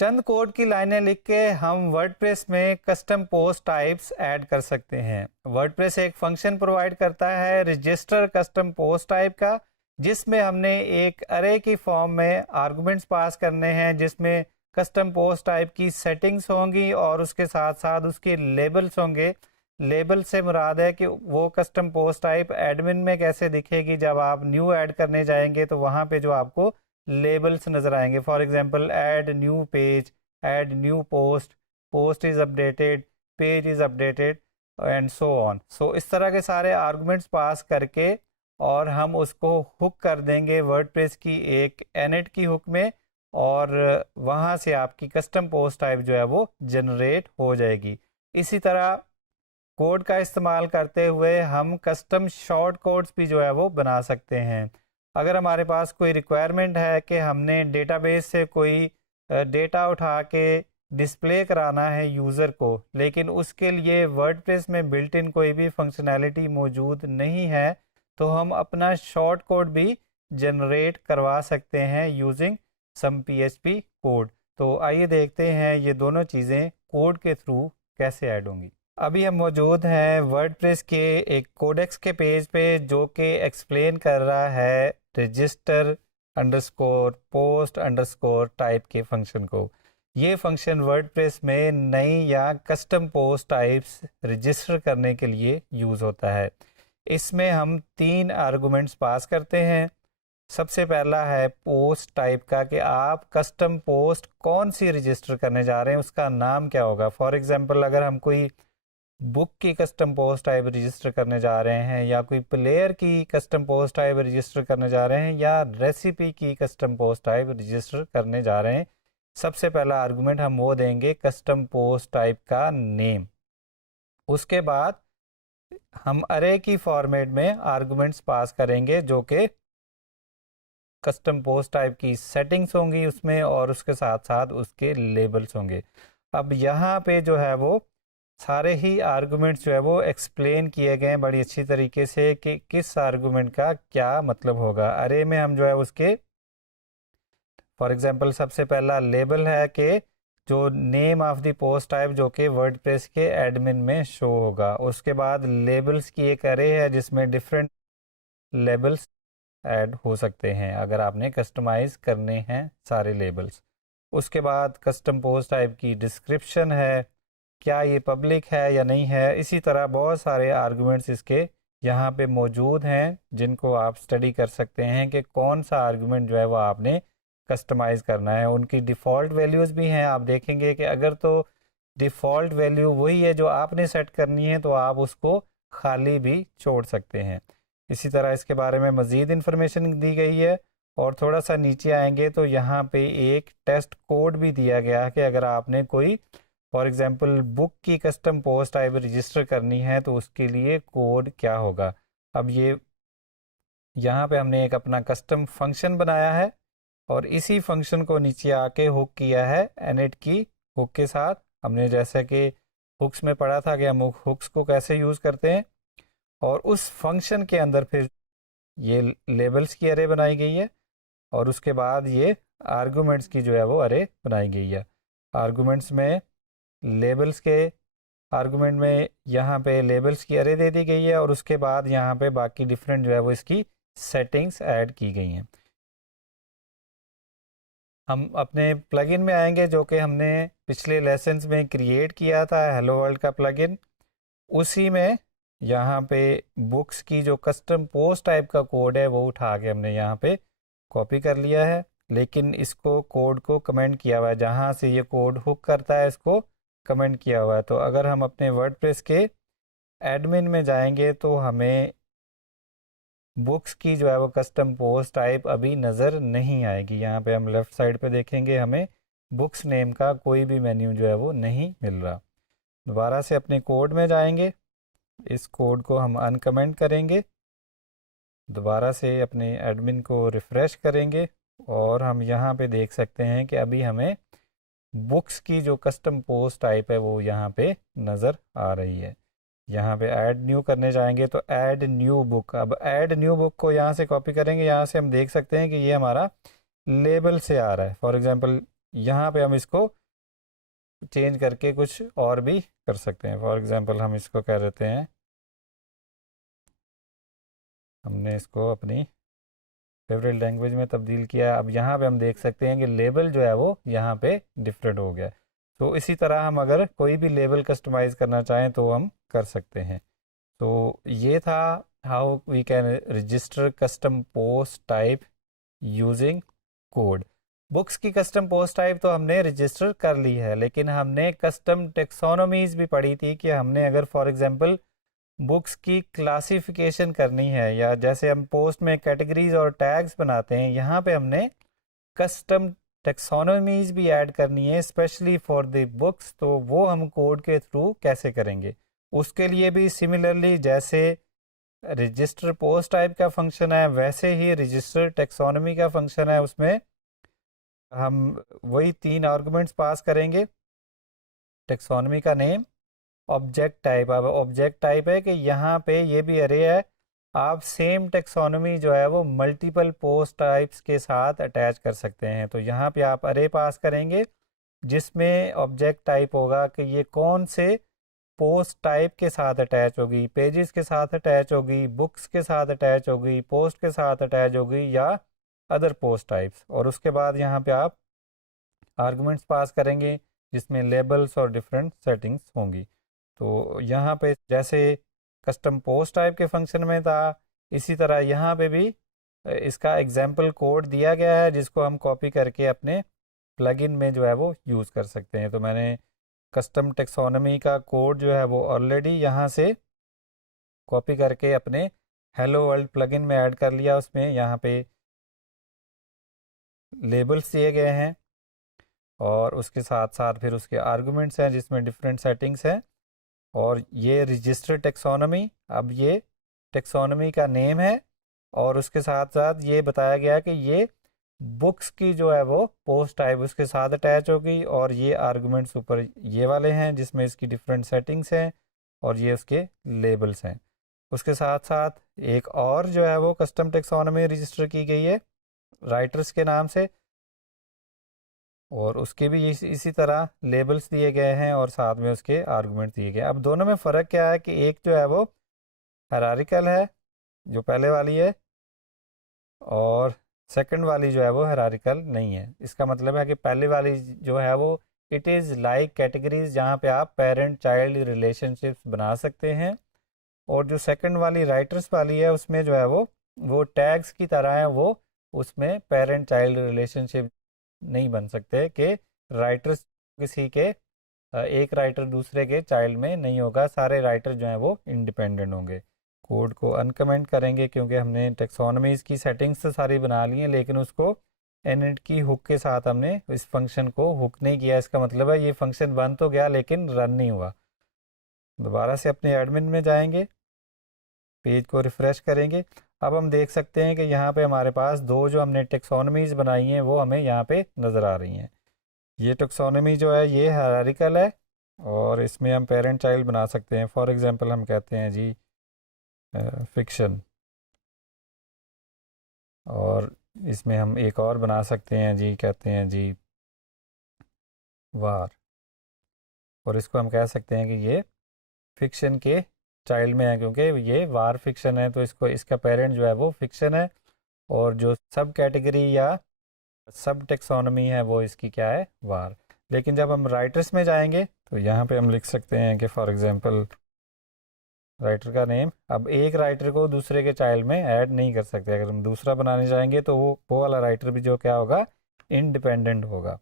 चंद code की लाइनें लिख के हम वर्डप्रेस में कस्टम पोस्ट टाइप्स ऐड कर सकते हैं। वर्डप्रेस एक फंक्शन प्रोवाइड करता है रजिस्टर कस्टम पोस्ट टाइप का, जिसमें हमने एक अरे की फॉर्म में आर्गुमेंट्स पास करने हैं, जिसमें कस्टम पोस्ट टाइप की सेटिंग्स होंगी और उसके साथ साथ उसके लेबल्स होंगे। लेबल से मुराद है कि वो कस्टम पोस्ट टाइप एडमिन में कैसे दिखेगी। जब आप न्यू ऐड करने जाएंगे तो वहाँ पे जो आपको लेबल्स नजर आएंगे, for example add new page, add new post, post is updated, page is updated and so on. So इस तरह के सारे आर्गुमेंट्स पास करके और हम उसको हुक कर देंगे वर्डप्रेस की एक एनिट की हुक में, और वहाँ से आपकी कस्टम पोस्ट टाइप जो है वो जनरेट हो जाएगी। इसी तरह कोड का इस्तेमाल करते हुए हम कस्टम शॉर्ट कोड्स भी जो है वो बना सकते हैं। अगर हमारे पास कोई रिक्वायरमेंट है कि हमने डेटाबेस से कोई डेटा उठा के डिस्प्ले कराना है यूज़र को, लेकिन उसके लिए वर्डप्रेस में बिल्ट इन कोई भी फंक्शनैलिटी मौजूद नहीं है, तो हम अपना शॉर्ट कोड भी जनरेट करवा सकते हैं यूजिंग सम पीएचपी कोड। तो आइए देखते हैं ये दोनों चीज़ें कोड के थ्रू कैसे ऐड होंगी। अभी हम मौजूद हैं वर्डप्रेस के एक कोडेक्स के पेज पे, जो कि एक्सप्लेन कर रहा है register underscore post underscore type के फंक्शन को। ये फंक्शन वर्डप्रेस में नई या कस्टम पोस्ट टाइप्स रजिस्टर करने के लिए यूज़ होता है। इसमें हम 3 आर्गुमेंट्स पास करते हैं। सबसे पहला है पोस्ट टाइप का, कि आप कस्टम पोस्ट कौन सी रजिस्टर करने जा रहे हैं, उसका नाम क्या होगा। फॉर एग्जांपल अगर हम कोई बुक की कस्टम पोस्ट टाइप रजिस्टर करने जा रहे हैं, या कोई प्लेयर की कस्टम पोस्ट टाइप रजिस्टर करने जा रहे हैं, या रेसिपी की कस्टम पोस्ट टाइप रजिस्टर करने जा रहे हैं, सबसे पहला आर्गुमेंट हम वो देंगे कस्टम पोस्ट टाइप का नेम। उसके बाद हम अरे की फॉर्मेट में आर्गुमेंट्स पास करेंगे, जो कि कस्टम पोस्ट टाइप की सेटिंग्स होंगी उसमें, और उसके साथ साथ उसके लेबल्स होंगे। अब यहाँ पे जो है वो सारे ही आर्गुमेंट्स जो है वो एक्सप्लेन किए गए हैं बड़ी अच्छी तरीके से कि किस आर्गुमेंट का क्या मतलब होगा। अरे में हम जो है उसके फॉर एग्जांपल सबसे पहला लेबल है कि जो name of the post type, जो कि वर्डप्रेस के एडमिन में शो होगा। उसके बाद लेबल्स की एक अरे है जिसमें डिफरेंट लेबल्स ऐड हो सकते हैं अगर आपने कस्टमाइज करने हैं सारे लेबल्स। उसके बाद कस्टम पोस्ट टाइप की डिस्क्रिप्शन है, क्या ये पब्लिक है या नहीं है। इसी तरह बहुत सारे आर्गुमेंट्स इसके यहाँ पे मौजूद हैं, जिनको आप स्टडी कर सकते हैं कि कौन सा आर्गुमेंट जो है वो आपने कस्टमाइज़ करना है। उनकी डिफ़ॉल्ट वैल्यूज़ भी हैं। आप देखेंगे कि अगर तो डिफ़ॉल्ट वैल्यू वही है जो आपने सेट करनी है, तो आप उसको खाली भी छोड़ सकते हैं। इसी तरह इसके बारे में मज़ीद इन्फॉर्मेशन दी गई है। और थोड़ा सा नीचे आएंगे तो यहाँ पे एक टेस्ट कोड भी दिया गया है कि अगर आपने कोई फॉर एग्जांपल बुक की कस्टम पोस्ट टाइप रजिस्टर करनी है तो उसके लिए कोड क्या होगा। अब ये यहाँ पे हमने एक अपना कस्टम फंक्शन बनाया है, और इसी फंक्शन को नीचे आके हुक किया है एनिट की हुक के साथ। हमने जैसे कि हुक्स में पढ़ा था कि हम हुक्स को कैसे यूज़ करते हैं, और उस फंक्शन के अंदर फिर ये लेबल्स की अरे बनाई गई है, और उसके बाद ये आर्गुमेंट्स की जो है वो अरे बनाई गई है। आर्गुमेंट्स में लेबल्स के आर्गुमेंट में यहाँ पे लेबल्स की अरे दे दी गई है, और उसके बाद यहाँ पे बाकी डिफरेंट जो है वो इसकी सेटिंग्स ऐड की गई हैं। हम अपने प्लगइन में आएंगे, जो कि हमने पिछले लेसन्स में क्रिएट किया था, हेलो वर्ल्ड का प्लगइन। उसी में यहाँ पे बुक्स की जो कस्टम पोस्ट टाइप का कोड है वो उठा के हमने यहाँ पे कॉपी कर लिया है, लेकिन इसको कोड को कमेंट किया हुआ है। जहाँ से ये कोड हुक करता है इसको कमेंट किया हुआ है। तो अगर हम अपने वर्डप्रेस के एडमिन में जाएंगे तो हमें बुक्स की जो है वो कस्टम पोस्ट टाइप अभी नज़र नहीं आएगी। यहाँ पे हम लेफ़्ट साइड पे देखेंगे हमें बुक्स नेम का कोई भी मेन्यू जो है वो नहीं मिल रहा। दोबारा से अपने कोड में जाएंगे, इस कोड को हम अनकमेंट करेंगे, दोबारा से अपने एडमिन को रिफ़्रेश करेंगे, और हम यहाँ पे देख सकते हैं कि अभी हमें बुक्स की जो कस्टम पोस्ट टाइप है वो यहाँ पे नज़र आ रही है। यहाँ पे ऐड न्यू करने जाएंगे तो ऐड न्यू बुक। अब ऐड न्यू बुक को यहाँ से कॉपी करेंगे, यहाँ से हम देख सकते हैं कि ये हमारा लेबल से आ रहा है। फॉर एग्जांपल यहाँ पे हम इसको चेंज करके कुछ और भी कर सकते हैं। फॉर एग्जांपल हम इसको कह देते हैं, हमने इसको अपनी फेवरेट लैंग्वेज में तब्दील किया। अब यहाँ पे हम देख सकते हैं कि लेबल जो है वो यहाँ पे डिफरेंट हो गया। तो इसी तरह हम अगर कोई भी लेबल कस्टमाइज़ करना चाहें तो हम कर सकते हैं। तो ये था how we can register custom post type using code. Books की कस्टम पोस्ट टाइप तो हमने रजिस्टर कर ली है, लेकिन हमने कस्टम टेक्सोनोमीज भी पढ़ी थी कि हमने अगर फॉर एग्जांपल बुक्स की क्लासिफिकेशन करनी है, या जैसे हम पोस्ट में कैटेगरीज और टैग्स बनाते हैं, यहाँ पे हमने कस्टम टेक्सोनोमीज भी ऐड करनी है स्पेशली फॉर द बुक्स। तो वो हम कोड के थ्रू कैसे करेंगे, उसके लिए भी सिमिलरली जैसे रजिस्टर पोस्ट टाइप का फंक्शन है वैसे ही रजिस्टर टेक्सोनोमी का फंक्शन है। उसमें हम वही 3 आर्गुमेंट्स पास करेंगे, टेक्सोनोमी का नेम, ऑब्जेक्ट टाइप। अब ऑब्जेक्ट टाइप है कि यहाँ पे ये भी अरे है, आप सेम टेक्सोनोमी जो है वो मल्टीपल पोस्ट टाइप्स के साथ अटैच कर सकते हैं। तो यहाँ पे आप अरे पास करेंगे जिसमें ऑब्जेक्ट टाइप होगा कि ये कौन से पोस्ट टाइप के साथ अटैच होगी, पेजेस के साथ अटैच होगी, बुक्स के साथ अटैच होगी, पोस्ट के साथ अटैच होगी, या अदर पोस्ट टाइप्स। और उसके बाद यहाँ पे आप आर्गुमेंट्स पास करेंगे जिसमें लेबल्स और डिफरेंट सेटिंग्स होंगी। तो यहाँ पे जैसे कस्टम पोस्ट टाइप के फंक्शन में था, इसी तरह यहाँ पे भी इसका एग्जाम्पल कोड दिया गया है जिसको हम कॉपी करके अपने प्लगइन में जो है वो यूज़ कर सकते हैं। तो मैंने कस्टम टेक्सोनोमी का कोड जो है वो ऑलरेडी यहाँ से कॉपी करके अपने हेलो वर्ल्ड प्लगइन में ऐड कर लिया। उसमें यहाँ पे लेबल्स दिए गए हैं और उसके साथ साथ फिर उसके आर्गुमेंट्स हैं जिसमें डिफरेंट सेटिंग्स हैं। और ये रजिस्टर टेक्सोनोमी, अब ये टेक्सोनोमी का नेम है और उसके साथ साथ ये बताया गया कि ये बुक्स की जो है वो पोस्ट टाइप उसके साथ अटैच होगी। और ये आर्गुमेंट्स ऊपर ये वाले हैं जिसमें इसकी डिफरेंट सेटिंग्स हैं और ये उसके लेबल्स हैं। उसके साथ साथ एक और जो है वो कस्टम टेक्सोनोमी रजिस्टर की गई है राइटर्स के नाम से, और उसके भी इसी तरह लेबल्स दिए गए हैं और साथ में उसके आर्गुमेंट दिए गए। अब दोनों में फ़र्क क्या है कि एक जो है वो हायरार्किकल है जो पहले वाली है, और सेकंड वाली जो है वो हायरार्किकल नहीं है। इसका मतलब है कि पहले वाली जो है वो इट इज़ लाइक कैटेगरीज जहाँ पे आप पेरेंट चाइल्ड रिलेशनशिप्स बना सकते हैं, और जो सेकंड वाली राइटर्स वाली है उसमें जो है वो टैग्स की तरह है, वो उसमें पेरेंट चाइल्ड रिलेशनशिप नहीं बन सकते कि राइटर्स किसी के एक राइटर दूसरे के चाइल्ड में नहीं होगा, सारे राइटर जो हैं वो इंडिपेंडेंट होंगे। कोड को अनकमेंट करेंगे क्योंकि हमने टेक्सोनोमीज की सेटिंग्स तो सारी बना ली हैं, लेकिन उसको इनिट की हुक के साथ हमने इस फंक्शन को हुक नहीं किया। इसका मतलब है ये फंक्शन बन तो गया लेकिन रन नहीं हुआ। दोबारा से अपने एडमिन में जाएंगे, पेज को रिफ़्रेश करेंगे। अब हम देख सकते हैं कि यहाँ पे हमारे पास दो जो हमने टेक्सोनमीज बनाई हैं वो हमें यहाँ पे नज़र आ रही हैं। ये टेक्सोनमी जो है ये हायरार्किकल है और इसमें हम पेरेंट चाइल्ड बना सकते हैं। फॉर एग्जांपल हम कहते हैं जी फिक्शन, और इसमें हम एक और बना सकते हैं जी, कहते हैं जी वार, और इसको हम कह सकते हैं कि ये फिक्शन के चाइल्ड में है क्योंकि ये वार फिक्शन है, तो इसको इसका पेरेंट जो है वो फिक्शन है, और जो सब कैटेगरी या सब टेक्सोनमी है वो इसकी क्या है, वार। लेकिन जब हम राइटर्स में जाएंगे तो यहाँ पे हम लिख सकते हैं कि फॉर एग्जांपल राइटर का नेम, अब एक राइटर को दूसरे के चाइल्ड में ऐड नहीं कर सकते। अगर हम दूसरा बनाने जाएंगे तो वो वाला राइटर भी जो क्या होगा, इंडिपेंडेंट होगा।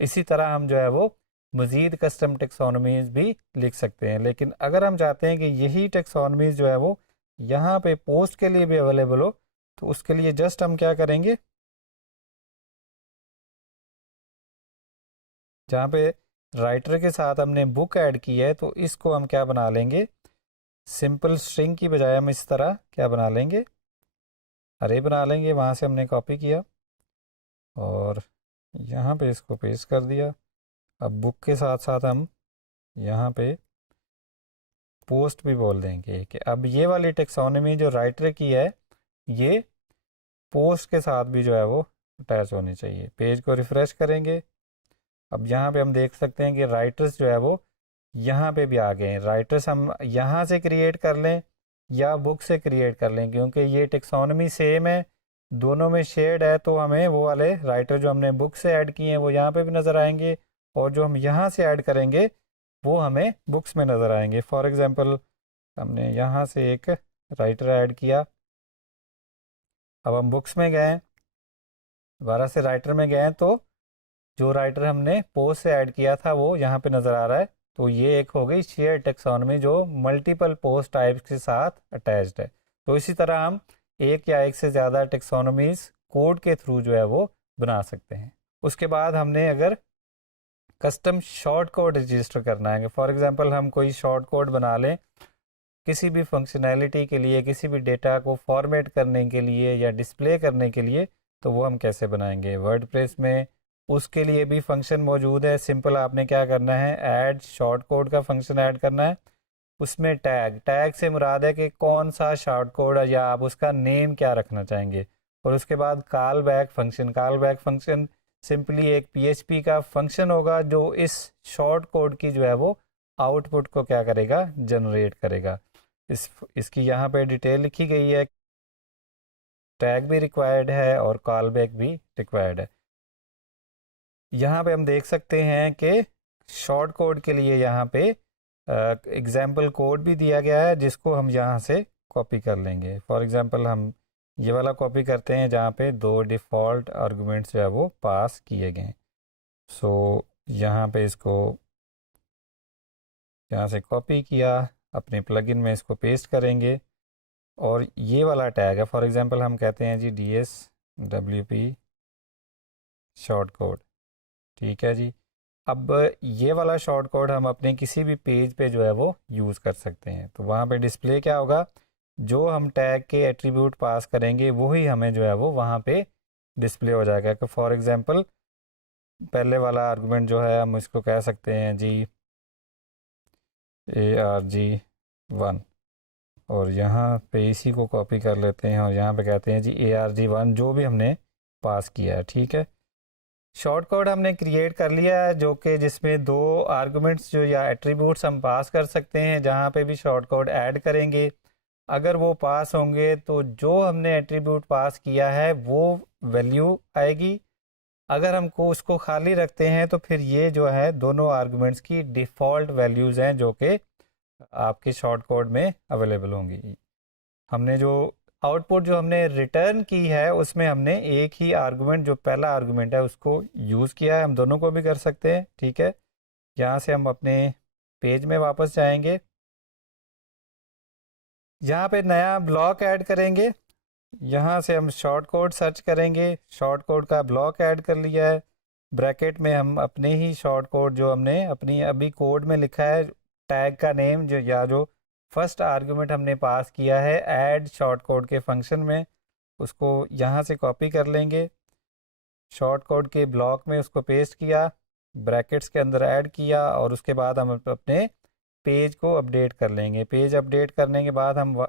इसी तरह हम जो है वो मज़ीद कस्टम टेक्सोनमीज भी लिख सकते हैं। लेकिन अगर हम चाहते हैं कि यही टेक्सोनमीज जो है वो यहाँ पे पोस्ट के लिए भी अवेलेबल हो, तो उसके लिए जस्ट हम क्या करेंगे, जहाँ पे राइटर के साथ हमने बुक ऐड की है तो इसको हम क्या बना लेंगे, सिंपल स्ट्रिंग की बजाय हम इस तरह क्या बना लेंगे, अरे बना लेंगे। वहाँ से हमने कॉपी किया और यहाँ पे इसको पेस्ट कर दिया। अब बुक के साथ साथ हम यहाँ पे पोस्ट भी बोल देंगे कि अब ये वाली टेक्सोनमी जो राइटर की है ये पोस्ट के साथ भी जो है वो अटैच होनी चाहिए। पेज को रिफ़्रेश करेंगे। अब यहाँ पे हम देख सकते हैं कि राइटर्स जो है वो यहाँ पे भी आ गए हैं। राइटर्स हम यहाँ से क्रिएट कर लें या बुक से क्रिएट कर लें, क्योंकि ये टेक्सोनॉमी सेम है, दोनों में शेड है, तो हमें वो वाले राइटर जो हमने बुक से ऐड किए हैं वो यहाँ पे भी नज़र आएंगे, और जो हम यहाँ से ऐड करेंगे वो हमें बुक्स में नज़र आएंगे। फॉर एग्ज़ाम्पल हमने यहाँ से एक राइटर ऐड किया, अब हम बुक्स में गए, दोबारा से राइटर में गए, तो जो राइटर हमने पोस्ट से ऐड किया था वो यहाँ पे नज़र आ रहा है। तो ये एक हो गई शेयर टेक्सोनॉमी जो मल्टीपल पोस्ट टाइप्स के साथ अटैच्ड है। तो इसी तरह हम एक या एक से ज़्यादा टेक्सोनॉमीज कोड के थ्रू जो है वो बना सकते हैं। उसके बाद हमने अगर कस्टम शॉर्ट कोड रजिस्टर करना है, फॉर एग्जांपल हम कोई शॉर्ट कोड बना लें किसी भी फंक्शनैलिटी के लिए, किसी भी डेटा को फॉर्मेट करने के लिए या डिस्प्ले करने के लिए, तो वो हम कैसे बनाएंगे? वर्डप्रेस में उसके लिए भी फंक्शन मौजूद है। सिंपल आपने क्या करना है, ऐड शॉर्ट कोड का फंक्शन ऐड करना है। उसमें टैग से मुराद है कि कौन सा शॉर्ट कोड या आप उसका नेम क्या रखना चाहेंगे। और उसके बाद कॉल बैक फंक्शन सिंपली एक पीएचपी का फंक्शन होगा जो इस शॉर्ट कोड की जो है वो आउटपुट को क्या करेगा, जनरेट करेगा। इसकी यहाँ पे डिटेल लिखी गई है, टैग भी रिक्वायर्ड है और कॉल बैक भी रिक्वायर्ड है। यहाँ पे हम देख सकते हैं कि शॉर्ट कोड के लिए यहाँ पे एग्जाम्पल कोड भी दिया गया है, जिसको हम यहाँ से कॉपी कर लेंगे। फॉर एग्जाम्पल हम ये वाला कॉपी करते हैं जहाँ पे 2 डिफ़ॉल्ट आर्गुमेंट्स जो है वो पास किए गए। सो यहाँ पे इसको यहाँ से कॉपी किया, अपने प्लगइन में इसको पेस्ट करेंगे, और ये वाला टैग है, फॉर एग्जांपल हम कहते हैं जी DSWP शॉर्ट कोड, ठीक है जी। अब ये वाला शॉर्ट कोड हम अपने किसी भी पेज पे जो है वो यूज़ कर सकते हैं। तो वहाँ पे डिस्प्ले क्या होगा, जो हम टैग के एट्रीब्यूट पास करेंगे वही हमें जो है वो वहाँ पे डिस्प्ले हो जाएगा। कि फॉर एग्जांपल पहले वाला आर्गुमेंट जो है हम इसको कह सकते हैं जी ARG1, और यहाँ पे इसी को कॉपी कर लेते हैं और यहाँ पे कहते हैं जी ARG1 जो भी हमने पास किया है, ठीक है। शॉर्ट कोड हमने क्रिएट कर लिया है, जो कि जिसमें 2 आर्गुमेंट्स जो या एट्रीब्यूट्स हम पास कर सकते हैं। जहाँ पे भी शॉर्ट कोड ऐड करेंगे, अगर वो पास होंगे तो जो हमने एट्रीब्यूट पास किया है वो वैल्यू आएगी। अगर हमको उसको खाली रखते हैं तो फिर ये जो है दोनों आर्गुमेंट्स की डिफ़ॉल्ट वैल्यूज़ हैं जो कि आपके शॉर्ट कोड में अवेलेबल होंगी। हमने जो आउटपुट जो हमने रिटर्न की है उसमें हमने एक ही आर्गुमेंट, जो पहला आर्गुमेंट है, उसको यूज़ किया है। हम दोनों को भी कर सकते हैं, ठीक है। यहाँ से हम अपने पेज में वापस जाएंगे, यहाँ पे नया ब्लॉक ऐड करेंगे। यहाँ से हम शॉर्ट कोड सर्च करेंगे, शॉर्ट कोड का ब्लॉक ऐड कर लिया है। ब्रैकेट में हम अपने ही शॉर्ट कोड जो हमने अपनी अभी कोड में लिखा है, टैग का नेम जो या जो फर्स्ट आर्गुमेंट हमने पास किया है ऐड शॉर्ट कोड के फंक्शन में, उसको यहाँ से कॉपी कर लेंगे, शॉर्ट कोड के ब्लॉक में उसको पेस्ट किया, ब्रैकेट्स के अंदर ऐड किया, और उसके बाद हम अपने पेज को अपडेट कर लेंगे। पेज अपडेट करने के बाद हम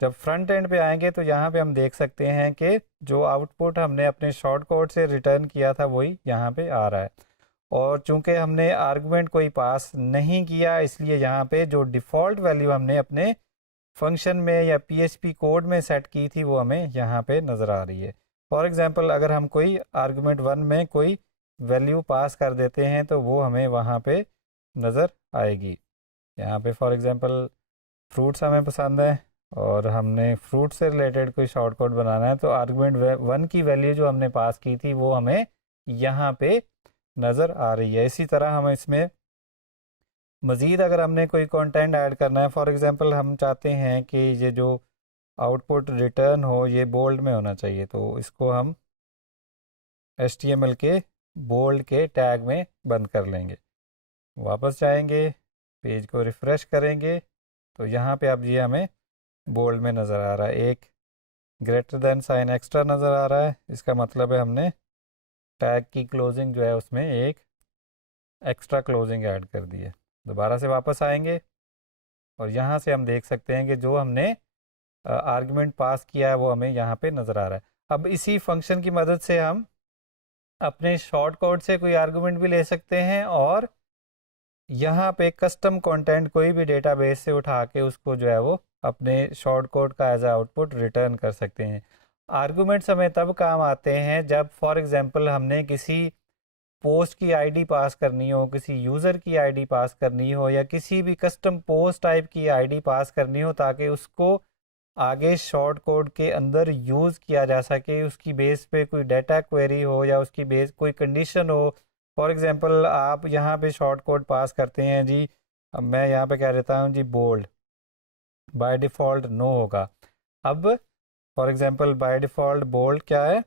जब फ्रंट एंड पे आएंगे तो यहाँ पे हम देख सकते हैं कि जो आउटपुट हमने अपने शॉर्ट कोड से रिटर्न किया था वही यहाँ पे आ रहा है। और चूंकि हमने आर्गुमेंट कोई पास नहीं किया, इसलिए यहाँ पे जो डिफ़ॉल्ट वैल्यू हमने अपने फंक्शन में या पीएचपी कोड में सेट की थी वो हमें यहाँ पे नज़र आ रही है। फॉर एग्जांपल अगर हम कोई आर्गुमेंट 1 में कोई वैल्यू पास कर देते हैं तो वो हमें वहाँ पे नज़र आएगी। यहाँ पे फॉर एग्जांपल फ्रूट्स हमें पसंद है और हमने फ्रूट से रिलेटेड कोई शॉर्ट कोड बनाना है, तो आर्गुमेंट 1 की वैल्यू जो हमने पास की थी वो हमें यहाँ पे नज़र आ रही है। इसी तरह हम इसमें मज़ीद अगर हमने कोई कंटेंट ऐड करना है, फॉर एग्जांपल हम चाहते हैं कि ये जो आउटपुट रिटर्न हो ये बोल्ड में होना चाहिए, तो इसको हम HTML के बोल्ड के टैग में बंद कर लेंगे। वापस जाएंगे, पेज को रिफ़्रेश करेंगे, तो यहाँ पे अब ये हमें बोल्ड में नज़र आ रहा है, एक ग्रेटर देन साइन एक्स्ट्रा नज़र आ रहा है। इसका मतलब है हमने टैग की क्लोजिंग जो है उसमें एक एक्स्ट्रा क्लोजिंग ऐड कर दी है। दोबारा से वापस आएंगे और यहाँ से हम देख सकते हैं कि जो हमने आर्गुमेंट पास किया है वो हमें यहाँ पे नज़र आ रहा है। अब इसी फंक्शन की मदद से हम अपने शॉर्ट कोड से कोई आर्गुमेंट भी ले सकते हैं और यहाँ पे कस्टम कंटेंट कोई भी डेटाबेस से उठा के उसको जो है वो अपने शॉर्ट कोड का एज आउटपुट रिटर्न कर सकते हैं। आर्गुमेंट्स हमें तब काम आते हैं जब फॉर एग्जांपल हमने किसी पोस्ट की आईडी पास करनी हो, किसी यूज़र की आईडी पास करनी हो या किसी भी कस्टम पोस्ट टाइप की आईडी पास करनी हो, ताकि उसको आगे शॉर्ट कोड के अंदर यूज़ किया जा सके, उसकी बेस पे कोई डाटा क्वेरी हो या उसकी बेस कोई कंडीशन हो। फॉर एग्जांपल आप यहाँ पे शॉर्ट कोड पास करते हैं जी, अब मैं यहाँ पे कह देता हूँ जी बोल्ड, बाय डिफ़ॉल्ट नो होगा। अब for example by default bold क्या है,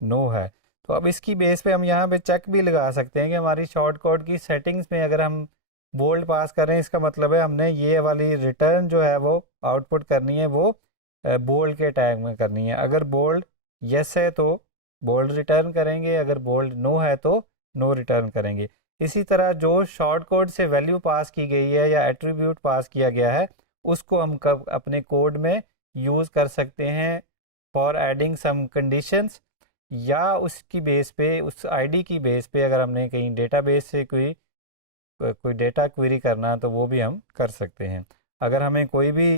नो है। तो अब इसकी बेस पे हम यहाँ पे चेक भी लगा सकते हैं कि हमारी शॉर्ट कोड की सेटिंग्स में अगर हम बोल्ड पास कर रहे हैं, इसका मतलब है हमने ये वाली रिटर्न जो है वो आउटपुट करनी है वो बोल्ड के टैग में करनी है। अगर बोल्ड यस है तो बोल्ड रिटर्न करेंगे, अगर बोल्ड नो है तो नो रिटर्न करेंगे। इसी तरह जो शॉर्ट कोड से वैल्यू पास की गई है या एट्रीब्यूट पास किया गया है, उसको हम कब अपने कोड में यूज़ कर सकते हैं फॉर एडिंग सम कंडीशंस, या उसकी बेस पे उस आईडी की बेस पे अगर हमने कहीं डेटाबेस से कोई डेटा क्वेरी करना है तो वो भी हम कर सकते हैं। अगर हमें कोई भी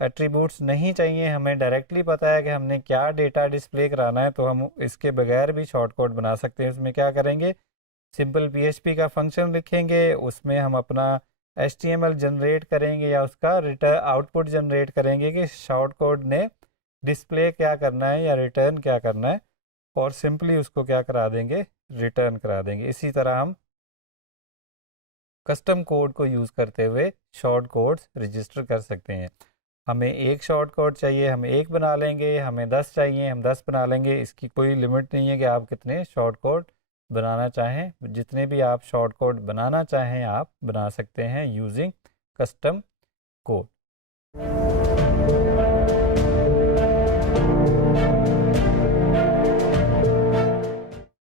एट्रीब्यूट्स नहीं चाहिए, हमें डायरेक्टली पता है कि हमने क्या डेटा डिस्प्ले कराना है, तो हम इसके बगैर भी शॉर्ट कोड बना सकते हैं। उसमें क्या करेंगे, सिंपल PHP का फंक्शन लिखेंगे, उसमें हम अपना HTML जनरेट करेंगे या उसका रिटर्न आउटपुट जनरेट करेंगे कि शॉर्ट कोड ने डिस्प्ले क्या करना है या रिटर्न क्या करना है, और सिंपली उसको क्या करा देंगे, रिटर्न करा देंगे। इसी तरह हम कस्टम कोड को यूज़ करते हुए शॉर्ट कोड्स रजिस्टर कर सकते हैं। हमें एक शॉर्ट कोड चाहिए, हम एक बना लेंगे, हमें 10 चाहिए, हम 10 बना लेंगे। इसकी कोई लिमिट नहीं है कि आप कितने शॉर्ट कोड बनाना चाहें, जितने भी आप शॉर्ट कोड बनाना चाहें आप बना सकते हैं यूजिंग कस्टम कोड।